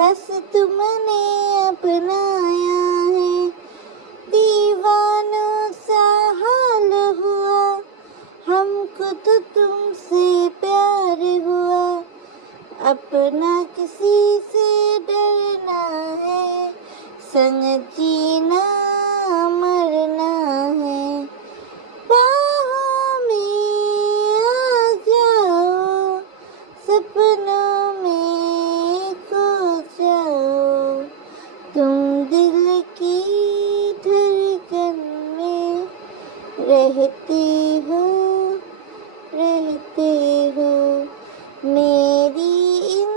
बस तुमने अपनाया है, दीवानों सा हाल हुआ, हमको तो तुमसे प्यार हुआ, अपना किसी से डरना है, संग जीना मरना है, बाहों में आ जाओ, सपनों में खो जाओ, तुम दिल की धड़कन में रहते हो, रहते हो, मेरी इन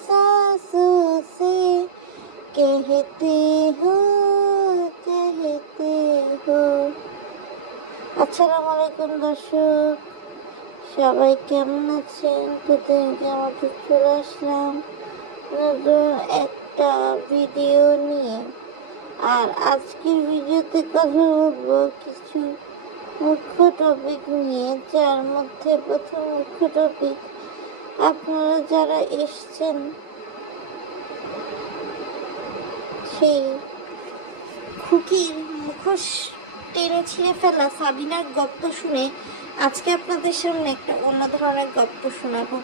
सांसों से कहते हो, कहते हो। আসসালামু আলাইকুম দর্শক, সবাই কেমন আছেন? প্রতিদিনকে আমাদের চলে আসলাম নতুন একটা ভিডিও নিয়ে। আর আজকের ভিডিওতে কথা বলবো কিছু মুখ্য টপিক নিয়ে, যার মধ্যে প্রথম মুখ্য টপিক, আপনারা যারা এসছেন সেই খুকির মুখোশ টেনে ছিঁড়ে ফেলা সাবিনার গল্প শুনে আজকে আপনাদের সামনে একটা অন্য ধরনের গল্প শোনাবো।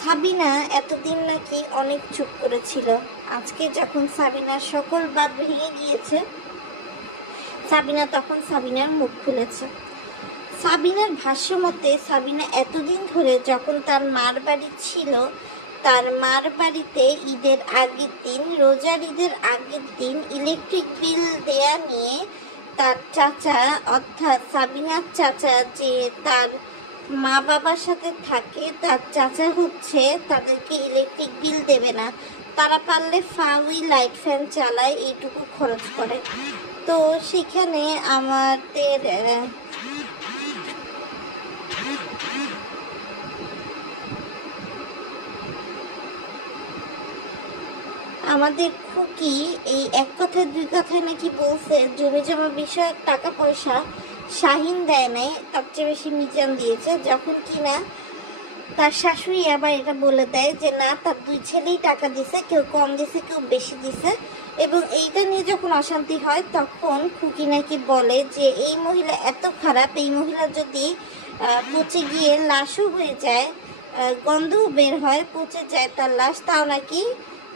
সাবিনা এতদিন নাকি অনেক চুপ করেছিল। আজকে যখন সাবিনার সকল বাদ ভেঙে গিয়েছে, সাবিনা তখন সাবিনার মুখ খুলেছে। সাবিনার ভাষ্য মতে, সাবিনা এতদিন ধরে যখন তার মার বাড়ি ছিল, তার মার বাড়িতে ঈদের আগের দিন, রোজার ঈদের আগের দিন ইলেকট্রিক বিল দেয়া নিয়ে তার চাচা, অর্থাৎ সাবিনার চাচা যে তার মা বাবার সাথে থাকে, তার চাচা হচ্ছে তাদেরকে ইলেকট্রিক বিল দেবে না, তারা পারলে ফাউই লাইট ফ্যান চালায়, এইটুকু খরচ করে। তো সেখানে আমাদের খুকি এই এক কথায় দুই কথায় নাকি বলছে জমি জমা বিষয়ক টাকা পয়সা শাহিন দেয় নাই, তার চেয়ে বেশি মিজান দিয়েছে। যখন কিনা তার শাশুড়ি আবার এটা বলে দেয় যে না, তার দুই ছেলেই টাকা দিছে, কেউ কম দিছে কেউ বেশি দিছে। এবং এইটা নিয়ে যখন অশান্তি হয় তখন খুকি নাকি বলে যে এই মহিলা এত খারাপ, এই মহিলা যদি পচে গিয়ে লাশও হয়ে যায়, গন্ধও বের হয়, পচে যায় তার লাশ, তাও নাকি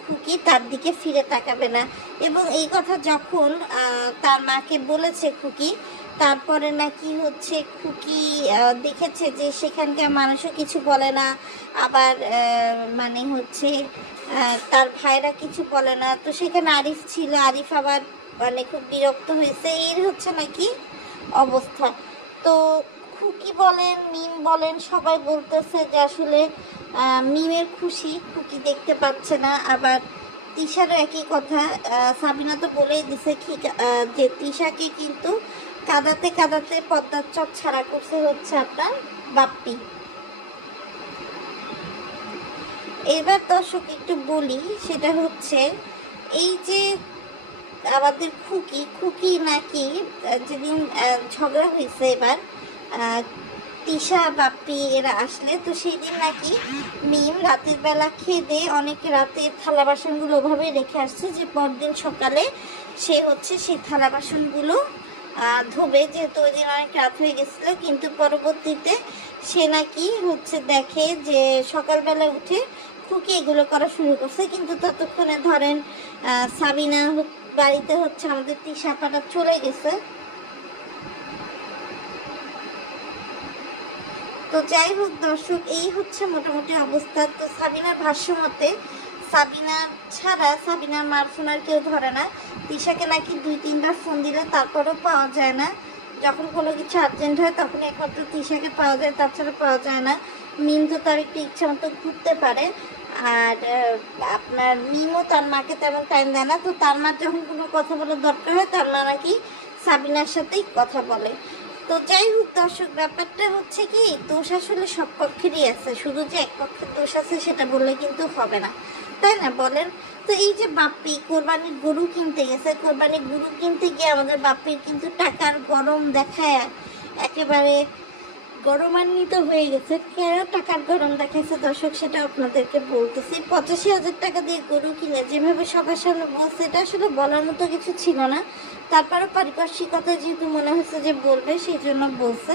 খুকি তার দিকে ফিরে তাকাবে না। এবং এই কথা যখন তার মাকে বলেছে খুকি, তারপরে নাকি হচ্ছে খুকি দেখেছে যে সেখানকার মানুষও কিছু বলে না, আবার মানে হচ্ছে তার ভাইরা কিছু বলে না। তো সেখানে আরিফ ছিল, আরিফ আবার মানে খুব বিরক্ত হয়েছে, এর হচ্ছে নাকি অবস্থা। তো খুকি বলেন, মিম বলেন, সবাই বলতেছে যে আসলে মিমের খুশি, খুকি দেখতে পাচ্ছে না। আবার তিশারও একই কথা, সাবিনা তো বলেই দিছে যে তিশাকে কিন্তু কাদাতে কাদাতে পদ্মার চট ছাড়া করছে হচ্ছে আপনার বাপ্পি। এবার দর্শক একটু বলি, সেটা হচ্ছে এই যে আমাদের খুকি নাকি যেদিন ঝগড়া হয়েছে এবার তিশা বাপ্পি এরা আসলে, তো সেই দিন নাকি মিম রাতের বেলা খেয়ে দিয়ে অনেক রাতে থালা বাসনগুলো ওভাবেই রেখে আসছে যে পরদিন সকালে সে হচ্ছে সেই থালা বাসনগুলো ধোবে, যেহেতু ওই দিন অনেক রাত হয়ে গেছিলো। কিন্তু পরবর্তীতে সে নাকি হচ্ছে দেখে যে সকালবেলা উঠে খুকি এগুলো করা শুরু করছে। কিন্তু ততক্ষণে ধরেন সাবিনা বাড়িতে হচ্ছে আমাদের তিশাপাটা চলে গেছে। তো যাই হোক দর্শক, এই হচ্ছে মোটামুটি অবস্থা। তো সাবিনার ভাষ্য মতে, সাবিনা ছাড়া সাবিনার মার ফোন আর কেউ ধরে না। তিশাকে নাকি 2-3বার ফোন দিলে তারপরেও পাওয়া যায় না। যখন কোনো কিছু আর্জেন্ট হয় তখন একমাত্র তিশাকে পাওয়া যায়, তাছাড়া পাওয়া যায় না। মিম তো তার একটু ইচ্ছা মতো ঘুরতে পারে, আর আপনার মিমও তার মাকে তেমন টাইম দেয় না। তো তার মার যখন কোনো কথা বলার দরকার হয়, তার মা নাকি সাবিনার সাথেই কথা বলে। তো যাই হোক দর্শক, ব্যাপারটা হচ্ছে কি, দোষ আসলে সব পক্ষেরই আছে, শুধু যে এক পক্ষের দোষ আছে সেটা বললে কিন্তু হবে না, তাই না বলেন? তো এই যে বাপ্পি কোরবানির গরু কিনতে গেছে, কোরবানির গরু কিনতে গিয়ে আমাদের বাপ্পির কিন্তু টাকার গরম দেখায় একেবারে গরমান্বিত হয়ে গেছে। কেন টাকার গরম দেখাইছে দর্শক সেটা আপনাদেরকে বলতেছি। 85,000 টাকা দিয়ে গরু কিনে যেভাবে সবার সামনে বলছে, এটা আসলে বলার মতো কিছু ছিল না। তারপরে পারিপার্শ্বিকতা যেহেতু মনে হচ্ছে যে বলবে, সেই জন্য বলছে।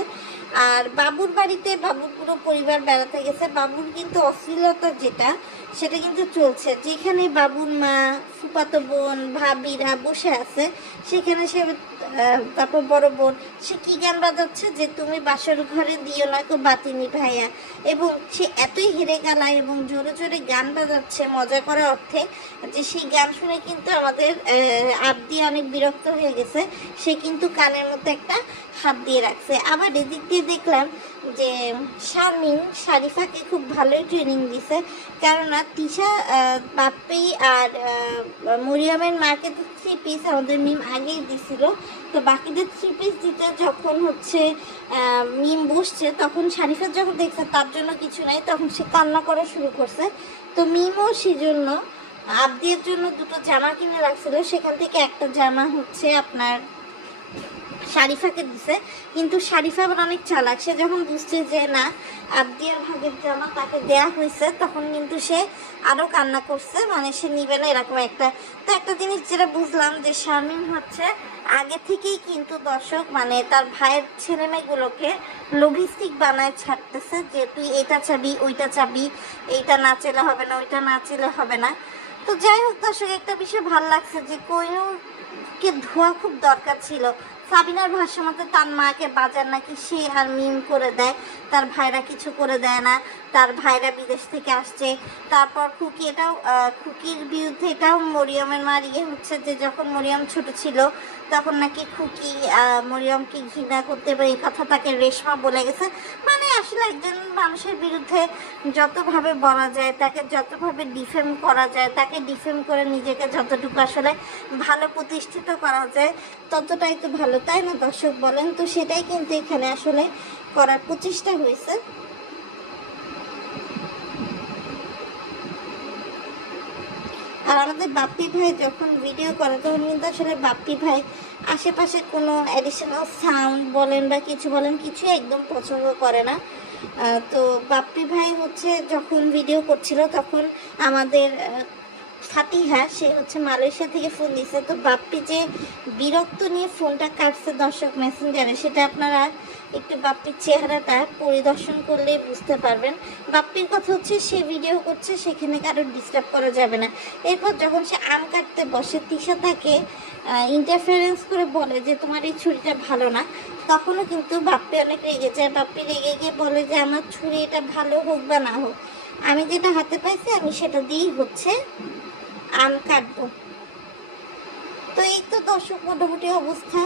আর বাবুর বাড়িতে বাবুর পুরো পরিবার বেড়াতে গেছে। বাবুর কিন্তু অশ্লীলতা যেটা, সেটা কিন্তু চলছে। যেখানে বাবুর মা, ফুফাতো বোন, ভাবিরা বসে আছে, সেখানে সে তারপর বড় বোন সে কি গান বাজাচ্ছে যে তুমি বাসর ঘরে দিও না তো বাতিনি ভাইয়া, এবং সে এতই হেরে গালায় এবং জোরে জোরে গান বাজাচ্ছে মজা করার অর্থে, যে সেই গান শুনে কিন্তু আমাদের আবদি অনেক বিরক্ত হয়ে গেছে। সে কিন্তু কানের মধ্যে একটা হাত দিয়ে রাখছে। আবার এদিক দিয়ে দেখলাম যে শারমিন শারিফাকে খুব ভালোই ট্রেনিং দিছে। কেননা তিশা বাপ্পি আর মরিয়মের মাকে তো 3 পিস আমাদের মিম আগেই দিছিল। তো বাকিদের 3 পিস দিতে যখন হচ্ছে মিম বসছে, তখন শারিফা যখন দেখছে তার জন্য কিছু নাই, তখন সে কান্না করা শুরু করছে। তো মিমও সেজন্য আবদির জন্য 2টো জামা কিনে রাখছিল, সেখান থেকে একটা জামা হচ্ছে আপনার শারিফাকে দিছে। কিন্তু শারিফা আবার অনেক চালাক, সে যখন বুঝছে যে না আবদিয়ার ভাগের জামা তাকে দেয়া হয়েছে, তখন কিন্তু সে আরও কান্না করছে, মানে সে নিবে না এরকম একটা। তো একটা জিনিস যেটা বুঝলাম যে শারমিন হচ্ছে আগে থেকেই কিন্তু দর্শক মানে তার ভাইয়ের ছেলে মেয়েগুলোকে লজিস্টিক বানায় ছাড়তেছে, যে তুই এটা চাবি ওইটা চাবি, এইটা না চেলে হবে না ওইটা না চেলে হবে না। তো যাই হোক দর্শক, একটা বিষয় ভালো লাগছে যে কোহিনূরকে ধোয়া খুব দরকার ছিল। সাবিনার ভাষ্য মতে তার মাকে বাজার নাকি সে আর মিম করে দেয়, তার ভাইরা কিছু করে দেয় না, তার ভাইরা বিদেশ থেকে আসছে। তারপর খুকি, এটাও খুকির বিরুদ্ধে এটাও মরিয়মের মার হচ্ছে যে যখন মরিয়ম ছোট ছিল তখন নাকি খুকি মরিয়মকে ঘৃণা করতে, বা এই কথা তাকে রেশমা বলে গেছে। মানে আসলে একজন মানুষের বিরুদ্ধে যতভাবে বলা যায়, তাকে যতভাবে ডিফেম করা যায়, তাকে ডিফেম করে নিজেকে যতটুকু আসলে ভালো প্রতিষ্ঠিত করা যায় ততটাই তো ভালো, তাই না দর্শক বলেন? তো সেটাই কিন্তু এখানে আসলে করার প্রচেষ্টা হয়েছে। আর আমাদের বাপ্পি ভাই যখন ভিডিও করে তখন কিন্তু আসলে বাপ্পি ভাই আশেপাশে কোনো অ্যাডিশনাল সাউন্ড বলেন বা কিছু বলেন কিছু একদম পছন্দ করে না। তো বাপ্পি ভাই হচ্ছে যখন ভিডিও করছিল তখন আমাদের ফাতিহা সে হচ্ছে মালয়েশিয়া থেকে ফোন দিছে। তো বাপ্পি যে বিরক্ত নিয়ে ফোনটা কাটছে দর্শক মেসেঞ্জারে, সেটা আপনারা একটু বাপ্পির চেহারাটা পরিদর্শন করলে বুঝতে পারবেন। বাপ্পির কথা হচ্ছে সে ভিডিও করছে, সেখানে কারোর ডিস্টার্ব করা যাবে না। এরপর যখন সে আম কাটতে বসে, তিশা তাকে ইন্টারফারেন্স করে বলে যে তোমার এই ছুরিটা ভালো না, তখনও কিন্তু বাপ্পি অনেক রেগে যায়। বাপ্পি রেগে গিয়ে বলে যে আমার ছুরি এটা ভালো হোক বা না হোক, আমি যেটা হাতে পাইছি আমি সেটা দিয়েই হচ্ছে আম কাটবো। তো এই তো দর্শক মোটামুটি অবস্থা।